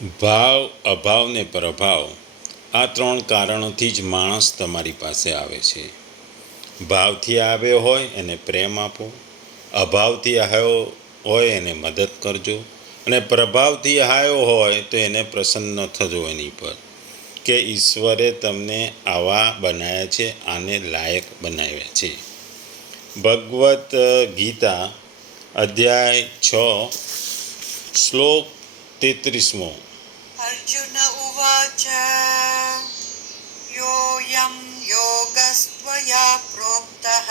ભાવ, અભાવ ને પ્રભાવ, આ ત્રણ કારણોથી જ માણસ તમારી પાસે આવે છે. ભાવથી આવ્યો હોય એને પ્રેમ આપો, અભાવથી આવ્યો હોય એને મદદ કરજો, અને પ્રભાવથી આવ્યો હોય તો એને પ્રસન્ન થજો એની પર, કે ઈશ્વરે તમને આવા બનાવ્યા છે, આને લાયક બનાવ્યા છે. ભગવદ્ ગીતા અધ્યાય 6 શ્લોક 33. अर्जुन उवाच योऽयं योगस्त्वया प्रोक्तः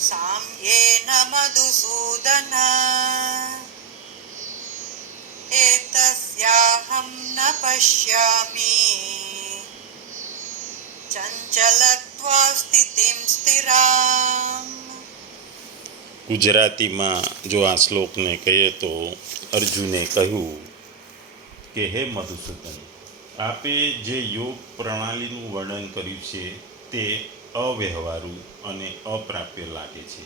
साम्येन मधुसूदन एतस्याहं न पश्यामि चञ्चलत्वा स्थितिं स्थिराम्. ગુજરાતીમાં જો આ શ્લોકને કહીએ તો અર્જુને કહ્યું કે હે મધુસૂદન, આપે જે યોગ પ્રણાલીનું વર્ણન કર્યું છે તે અવ્યવહારુ અને અપ્રાપ્ય લાગે છે,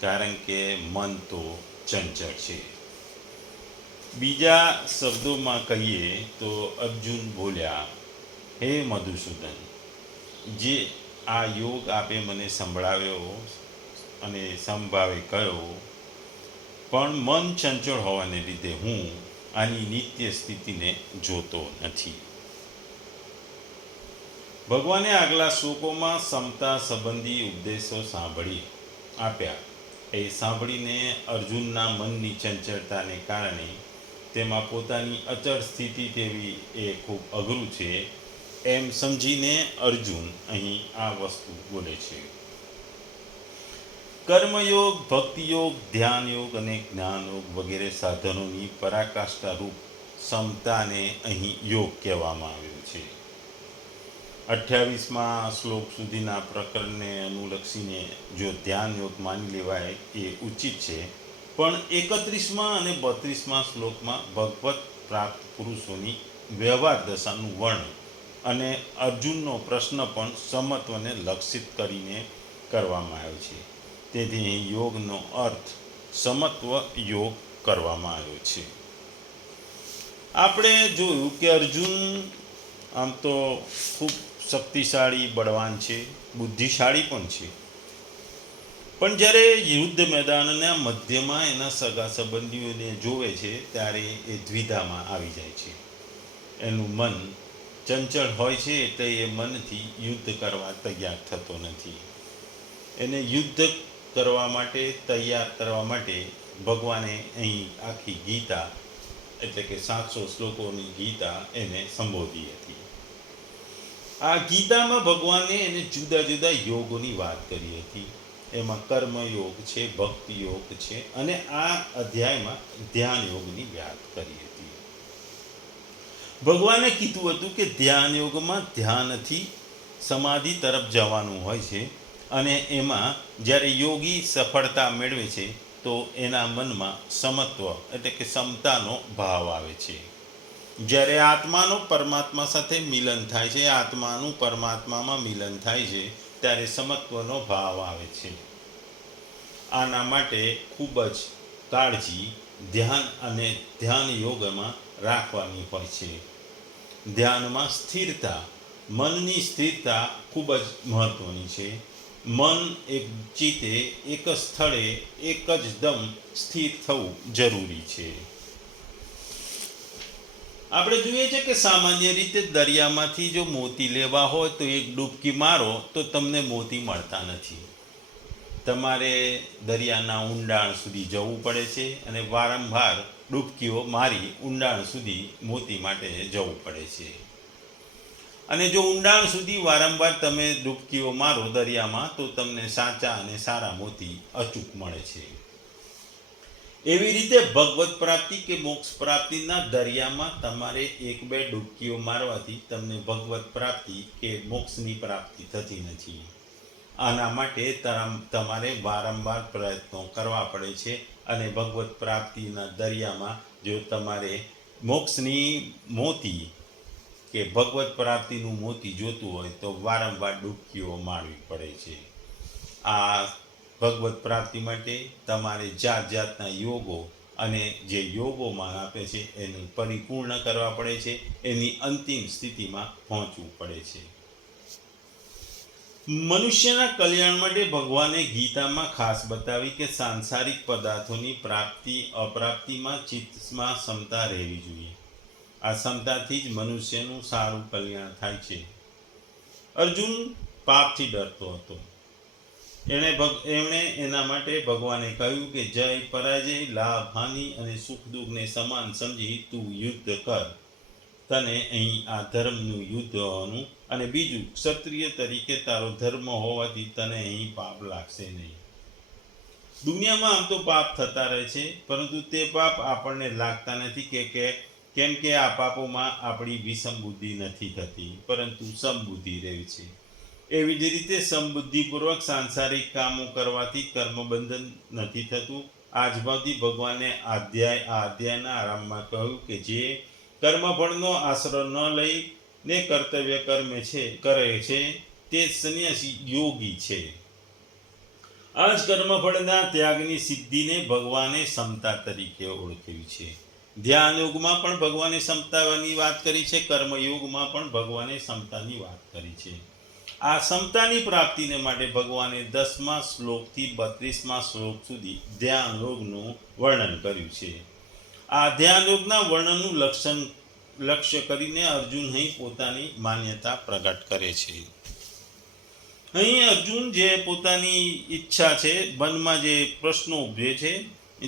કારણ કે મન તો ચંચળ છે. બીજા શબ્દોમાં કહીએ તો અર્જુન બોલ્યા, હે મધુસૂદન, જે આ યોગ આપે મને સંભળાવ્યો અને સંભાવે કહ્યો, પણ મન ચંચળ હોવાને લીધે હું આની નિત્ય સ્થિતિને જોતો નથી. ભગવાને આગલા શ્લોકોમાં સમતા સંબંધી ઉપદેશો સાંભળી આપ્યા. એ સાંભળીને અર્જુનના મનની ચંચળતાને કારણે તેમાં પોતાની અચળ સ્થિતિ તેવી એ ખૂબ અઘરું છે એમ સમજીને અર્જુન અહીં આ વસ્તુ બોલે છે. કર્મયોગ, ભક્તિયોગ, ધ્યાનયોગ અને જ્ઞાનયોગ વગેરે સાધનોની પરાકાષ્ઠા રૂપ સમતાને અહીં યોગ કહેવામાં આવ્યો છે. 28મા શ્લોક સુધીના પ્રકરણને અનુલક્ષીને જો ધ્યાન યોગ માની લેવાય એ ઉચિત છે, પણ 31મા અને 32મા શ્લોકમાં ભગવત પ્રાપ્ત પુરુષોની વ્યવહાર દશાનું વર્ણન અને અર્જુનનો પ્રશ્ન પણ સમત્વને લક્ષિત કરીને કરવામાં આવ્યો છે. તેથી અહીં યોગનો અર્થ સમત્વ યોગ કરવામાં આવ્યો છે. આપણે જોયું કે અર્જુન આમ તો ખૂબ શક્તિશાળી, બળવાન છે, બુદ્ધિશાળી પણ છે, પણ જ્યારે યુદ્ધ મેદાનના મધ્યમાં એના સગા સંબંધીઓને જોવે છે ત્યારે એ દ્વિધામાં આવી જાય છે. એનું મન ચંચળ હોય છે એટલે એ મનથી યુદ્ધ કરવા તૈયાર થતો નથી. એને યુદ્ધ કરવા માટે તૈયાર કરવા માટે ભગવાને અહીં આખી ગીતા એટલે કે 700 શ્લોકોની ગીતા એને સંબોધી હતી. આ ગીતામાં ભગવાને એને જુદા જુદા યોગોની વાત કરી હતી. એમાં કર્મયોગ છે, ભક્તિ યોગ છે, અને આ અધ્યાયમાં ધ્યાન યોગની વાત કરી હતી. ભગવાને કીધું હતું કે ધ્યાન યોગમાં ધ્યાનથી સમાધિ તરફ જવાનું હોય છે, અને એમાં જ્યારે યોગી સફળતા મેળવે છે તો એના મનમાં સમત્વ એટલે કે સમતાનો ભાવ આવે છે. જ્યારે આત્માનો પરમાત્મા સાથે મિલન થાય છે, આત્માનું પરમાત્મામાં મિલન થાય છે, ત્યારે સમત્વનો ભાવ આવે છે. આના માટે ખૂબ જ કાળજી ધ્યાન અને ધ્યાન યોગમાં રાખવાની હોય છે. ધ્યાનમાં સ્થિરતા, મનની સ્થિરતા ખૂબ જ મહત્ત્વની છે. મન એક ચિત્તે એક સ્થળે એક જ દમ સ્થિર થવું જરૂરી છે. આપણે જોઈએ છે કે સામાન્ય રીતે દરિયામાંથી જો મોતી લેવા હોય તો એક ડૂબકી મારો તો તમને મોતી મળતા નથી. તમારે દરિયાના ઊંડાણ સુધી જવું પડે છે અને વારંવાર ડૂબકીઓ મારી ઊંડાણ સુધી મોતી માટે જવું પડે છે. અને જો ઊંડાણ સુધી વારંવાર તમે ડૂબકીઓ મારો દરિયામાં તો તમને સાચા અને સારા મોતી અચૂક મળે છે. એવી રીતે ભગવત પ્રાપ્તિ કે મોક્ષ પ્રાપ્તિના દરિયામાં તમારે 1-2 ડૂબકીઓ મારવાથી તમને ભગવત પ્રાપ્તિ કે મોક્ષની પ્રાપ્તિ થતી નથી. આના માટે તમારે વારંવાર પ્રયત્નો કરવા પડે છે, અને ભગવત પ્રાપ્તિના દરિયામાં જો તમારે મોક્ષની મોતી કે ભગવત પ્રાપ્તિનું મોતી જોતું હોય તો વારંવાર ડૂબકીઓ મારવી પડે છે. આ ભગવત પ્રાપ્તિ માટે તમારે જાત જાતના યોગો અને જે યોગોમાં આપે છે એને પરિપૂર્ણ કરવા પડે છે, એની અંતિમ સ્થિતિમાં પહોંચવું પડે છે. મનુષ્યના કલ્યાણ માટે ભગવાને ગીતામાં ખાસ બતાવી કે સાંસારિક પદાર્થોની પ્રાપ્તિ અપ્રાપ્તિમાં ચિત્તમાં ક્ષમતા રહેવી જોઈએ. આ ક્ષમતાથી જ મનુષ્યનું સારું કલ્યાણ થાય છે. અર્જુન પાપથી ડરતો હતો. એમણે એના માટે ભગવાને કહ્યું કે જય પરાજય, લાભ હાનિ અને સુખ દુઃખને સમાન સમજી તું યુદ્ધ કર. તને અહીં આ ધર્મનું યુદ્ધ હોવાનું, અને બીજું ક્ષત્રિય તરીકે તારો ધર્મ હોવાથી તને અહીં પાપ લાગશે નહીં. દુનિયામાં આમ તો પાપ થતા રહે છે, પરંતુ તે પાપ આપણને લાગતા નથી કેમ કે આ પાપોમાં આપણી વિષમ બુદ્ધિ નથી થતી, પરંતુ સમબુદ્ધિ રહે છે. એવી જ રીતે સમબુદ્ધિપૂર્વક સાંસારિક કામો કરવાથી કર્મબંધન નથી થતું. આજ ભાવથી ભગવાને આ અધ્યાયના આરંભમાં કહ્યું કે જે કર્મફળનો આશરો ન લઈને કર્તવ્ય કરે છે તે સંન્યાસી યોગી છે. આ જ કર્મફળના ત્યાગની સિદ્ધિને ભગવાને સમતા તરીકે ઓળખાવી છે. ધ્યાન યોગમાં પણ ભગવાને સમતાની વાત કરી છે, કર્મયોગમાં પણ ભગવાને સમતાની વાત કરી છે. આ સમતાની પ્રાપ્તિને માટે ભગવાને 10મા શ્લોકથી 32મા શ્લોક સુધી ધ્યાન યોગનું વર્ણન કર્યું છે. આ ધ્યાન યોગના વર્ણનનું લક્ષ્ય કરીને અર્જુન અહીં પોતાની માન્યતા પ્રગટ કરે છે. અહીં અર્જુન જે પોતાની ઈચ્છા છે, મનમાં જે પ્રશ્નો ઉભરે છે,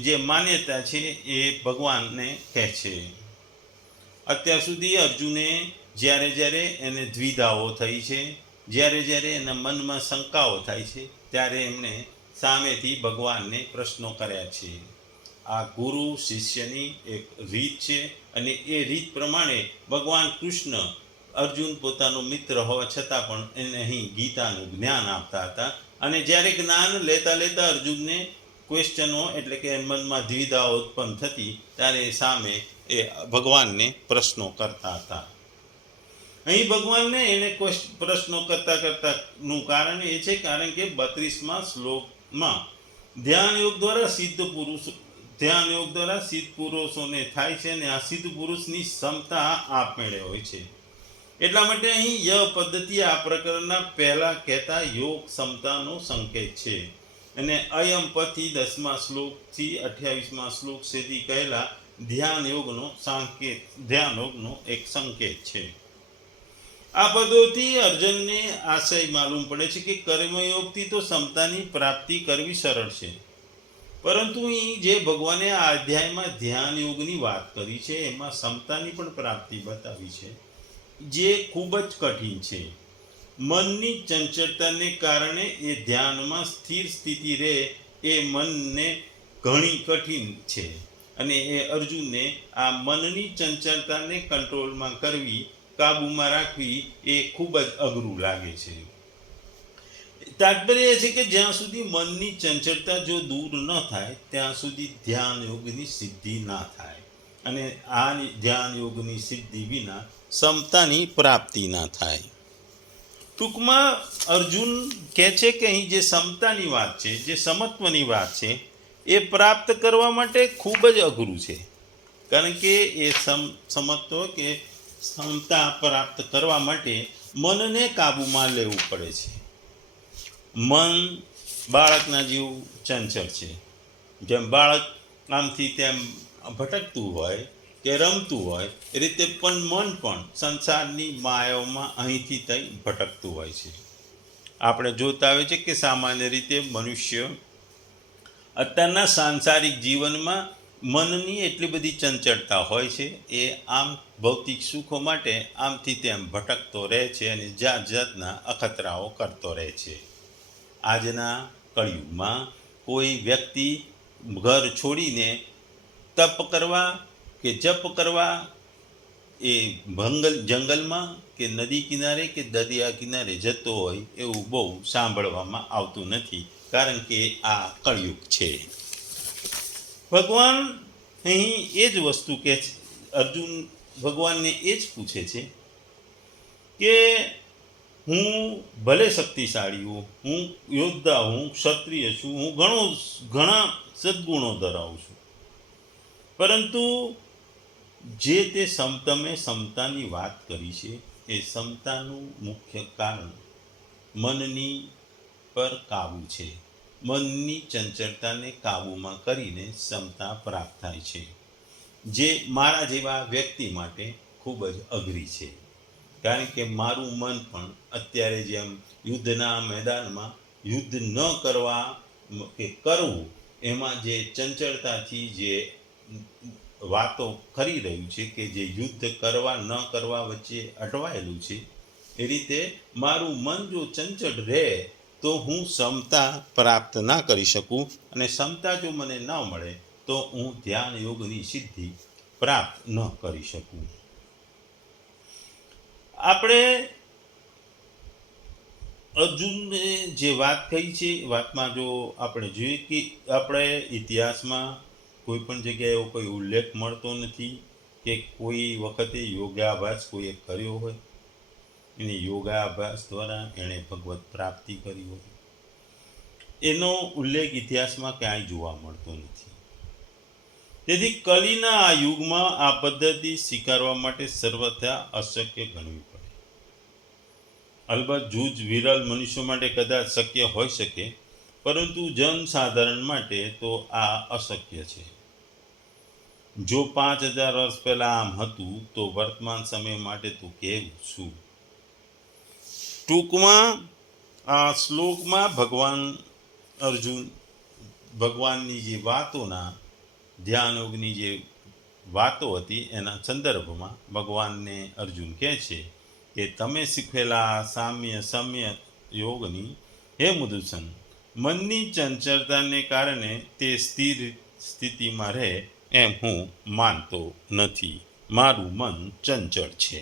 જે માન્યતા છે, એ ભગવાનને કહે છે. અત્યાર સુધી અર્જુને જ્યારે એને દ્વિધાઓ થઈ છે, જ્યારે એના મનમાં શંકાઓ થાય છે, ત્યારે એમણે સામેથી ભગવાનને પ્રશ્નો કર્યા છે. આ ગુરુ શિષ્યની એક રીત છે, અને એ રીત પ્રમાણે ભગવાન કૃષ્ણ અર્જુન પોતાનો મિત્ર હોવા છતાં પણ એને અહીં ગીતાનું જ્ઞાન આપતા હતા. અને જ્યારે જ્ઞાન લેતા અર્જુનને ક્વેશ્ચનો એટલે કે મનમાં દ્વિધાઓ ઉત્પન્ન થતી, ત્યારે સામે એ ભગવાનને પ્રશ્નો કરતા હતા. અહીં ભગવાનને એને પ્રશ્નો કરતાનું કારણ એ છે કારણ કે 32મા શ્લોકમાં ધ્યાન યોગ દ્વારા સિદ્ધ પુરુષોને થાય છે, અને આ સિદ્ધ પુરુષની ક્ષમતા આપમેળે હોય છે. એટલા માટે અહીં ય પદ્ધતિ આ પ્રકરણના પહેલા કહેતા યોગ ક્ષમતાનો સંકેત છે, અને અયમ પથી 10મા શ્લોકથી 28મા શ્લોક સુધી કહેલા ધ્યાન યોગનો એક સંકેત છે. આ પદોથી અર્જુનને આશય માલુમ પડે છે કે કર્મયોગથી તો ક્ષમતાની પ્રાપ્તિ કરવી સરળ છે, પરંતુ અહીં જે ભગવાને આ અધ્યાયમાં ધ્યાન યોગની વાત કરી છે, એમાં ક્ષમતાની પણ પ્રાપ્તિ બતાવી છે, જે ખૂબ જ કઠિન છે. મનની ચંચળતાને કારણે એ ધ્યાનમાં સ્થિર સ્થિતિ રહે એ મનને ઘણી કઠિન છે, અને એ અર્જુનને આ મનની ચંચળતાને કંટ્રોલમાં કરવી, કાબૂમાં રાખવી એ ખૂબ જ અઘરું લાગે છે. તાત્પર્ય એ છે કે જ્યાં સુધી મનની ચંચળતા જો દૂર ન થાય ત્યાં સુધી ધ્યાન યોગની સિદ્ધિ ના થાય, અને આ ધ્યાન યોગની સિદ્ધિ વિના સમતાની પ્રાપ્તિ ના થાય. ટૂંકમાં અર્જુન કહે છે કે અહીં જે સમતાની વાત છે, જે સમત્વની વાત છે, એ પ્રાપ્ત કરવા માટે ખૂબ જ અઘરું છે, કારણ કે એ સમત્વ કે ક્ષમતા પ્રાપ્ત કરવા માટે મનને કાબૂમાં લેવું પડે છે. મન બાળકના જેવું ચંચળ છે. જેમ બાળક આમથી તેમ ભટકતું હોય કે રમતું હોય, એ રીતે પણ મન પણ સંસારની માયાઓમાં અહીંથી ત્યાં ભટકતું હોય છે. આપણે જોતા હોય છે કે સામાન્ય રીતે મનુષ્ય અત્યારના સાંસારિક જીવનમાં મનની એટલી બધી ચંચળતા હોય છે, એ આમ ભૌતિક સુખો માટે આમથી તેમ ભટકતો રહે છે, અને જાતના અખતરાઓ કરતો રહે છે. આજના કળિયુગમાં કોઈ વ્યક્તિ ઘર છોડીને તપ કરવા કે જપ કરવા એ જંગલમાં કે નદી કિનારે કે દરિયા કિનારે જતો હોય એવું બહુ સાંભળવામાં આવતું નથી, કારણ કે આ કળિયુગ છે. ભગવાન અહીં એ જ વસ્તુ કહે છે. અર્જુન ભગવાનને એ જ પૂછે છે કે હું ભલે શક્તિશાળી હું, હું યોદ્ધા હું, ક્ષત્રિય છું, હું ઘણા સદ્ગુણો ધરાવું છું, પરંતુ જે તે તમે ક્ષમતાની વાત કરી છે એ ક્ષમતાનું મુખ્ય કારણ મનની પર કાબૂ છે. મનની ચંચળતાને કાબૂમાં કરીને ક્ષમતા પ્રાપ્ત થાય છે, જે મારા જેવા વ્યક્તિ માટે ખૂબ જ અઘરી છે. કારણ કે મારું મન પણ અત્યારે જેમ યુદ્ધના મેદાનમાં યુદ્ધ ન કરવા કે કરવું એમાં જે ચંચળતાથી જે વાતો કરી રહ્યું છે કે જે યુદ્ધ કરવા ન કરવા વચ્ચે અટવાયેલું છે, એ રીતે મારું મન જો ચંચળ રહે તો હું ક્ષમતા પ્રાપ્ત ના કરી શકું, અને ક્ષમતા જો મને ન મળે તો હું ધ્યાન યોગની સિદ્ધિ પ્રાપ્ત ન કરી શકું. આપણે અર્જુને જે વાત કહી છે એ વાતમાં જો આપણે જોઈએ કે આપણે ઇતિહાસમાં કોઈ પણ જગ્યાએ એવો કોઈ ઉલ્લેખ મળતો નથી કે કોઈ વખતે યોગાભ્યાસ કોઈએ કર્યો હોય અને યોગાભ્યાસ દ્વારા એણે ભગવત પ્રાપ્તિ કરી હોય. એનો ઉલ્લેખ ઇતિહાસમાં ક્યાંય જોવા મળતો નથી. તેથી કલીના આ યુગમાં આ પદ્ધતિ સ્વીકારવા માટે સર્વથા અશક્ય ગણવી પડે. અલબત્ત જૂજ વિરલ મનુષ્યો માટે કદાચ શક્ય હોઈ શકે, પરંતુ જનસાધારણ માટે તો આ અશક્ય છે. જો 5000 વર્ષ પહેલા આમ હતું તો વર્તમાન સમય માટે તો કેવું શું. ટૂંકમાં આ શ્લોકમાં ભગવાનની જે વાતોના ધ્યાનયોગની જે વાતો હતી એના સંદર્ભમાં ભગવાનને અર્જુન કહે છે કે તમે શીખવેલા સામ્ય યોગની હે મધુસૂદન, મનની ચંચળતાને કારણે તે સ્થિર સ્થિતિમાં રહે એમ હું માનતો નથી. મારું મન ચંચળ છે.